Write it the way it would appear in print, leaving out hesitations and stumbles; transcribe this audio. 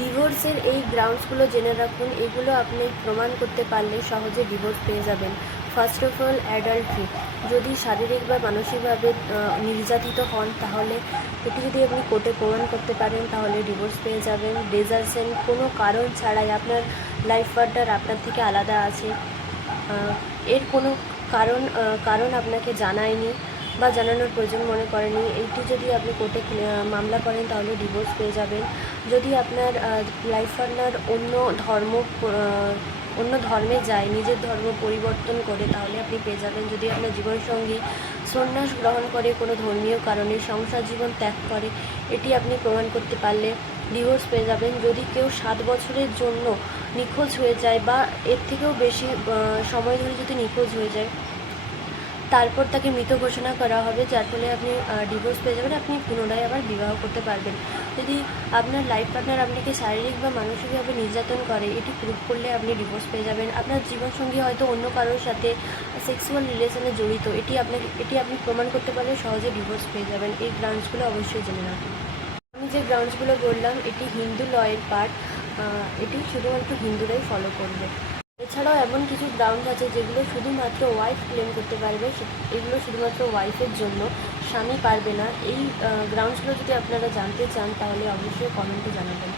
ডিভোর্সের এই গ্রাউন্ডসগুলো জেনে রাখুন, এগুলো আপনি প্রমাণ করতে পারলে সহজে ডিভোর্স পেয়ে যাবেন। First of all, adultery. যদি শারীরিক বা মানসিকভাবে নির্যাতিত হন, তাহলে এটি যদি আপনি কোর্টে প্রমাণ করতে পারেন তাহলে ডিভোর্স পেয়ে যাবেন। ডেজার্শন, কোনো কারণ ছাড়াই আপনার লাইফ পার্টনার আপনার থেকে আলাদা আছে, এর কোনো কারণ আপনাকে জানায়নি বা জানানোর প্রয়োজন মনে করেনি, এইটি যদি আপনি কোর্টে মামলা করেন তাহলে ডিভোর্স পেয়ে যাবেন। যদি আপনার লাইফ পার্টনার অন্য ধর্মে যায়, নিজের ধর্ম পরিবর্তন করে, তাহলে আপনি পেয়ে যাবেন। যদি আপনার জীবনসঙ্গী সন্ন্যাস গ্রহণ করে কোনো ধর্মীয় কারণে সংসার জীবন ত্যাগ করে, এটি আপনি প্রমাণ করতে পারলে ডিভোর্স পেয়ে যাবেন। যদি কেউ 7 বছরের জন্য নিখোঁজ হয়ে যায় বা এর থেকেও বেশি সময় ধরে যদি নিখোঁজ হয়ে যায়, তারপর তাকে মৃত ঘোষণা করা হবে, যার ফলে আপনি ডিভোর্স পেয়ে যাবেন। আপনি পুনরায় আবার বিবাহ করতে পারবেন। যদি আপনার লাইফ পার্টনার আপনাকে শারীরিক বা মানসিকভাবে নির্যাতন করে, এটি প্রুভ করলে আপনি ডিভোর্স পেয়ে যাবেন। আপনার জীবনসঙ্গী হয়তো অন্য কারোর সাথে সেক্সুয়াল রিলেশনে জড়িত, এটি আপনি প্রমাণ করতে পারলে সহজে ডিভোর্স পেয়ে যাবেন। এই গ্রাউন্ডসগুলো অবশ্যই জেনে রাখুন। আমি যে গ্রাউন্ডসগুলো বললাম, এটি হিন্দু লয়ের পার্ট, এটি শুধুমাত্র হিন্দুরাই ফলো করবে। এছাড়াও এমন কিছু গ্রাউন্ড আছে যেগুলো শুধুমাত্র ওয়াইফ ক্লেম করতে পারবে, এগুলো শুধুমাত্র ওয়াইফের জন্য, স্বামী পারবে না। এই গ্রাউন্ডসগুলো যদি আপনারা জানতে চান তাহলে অবশ্যই কমেন্টে জানাবেন।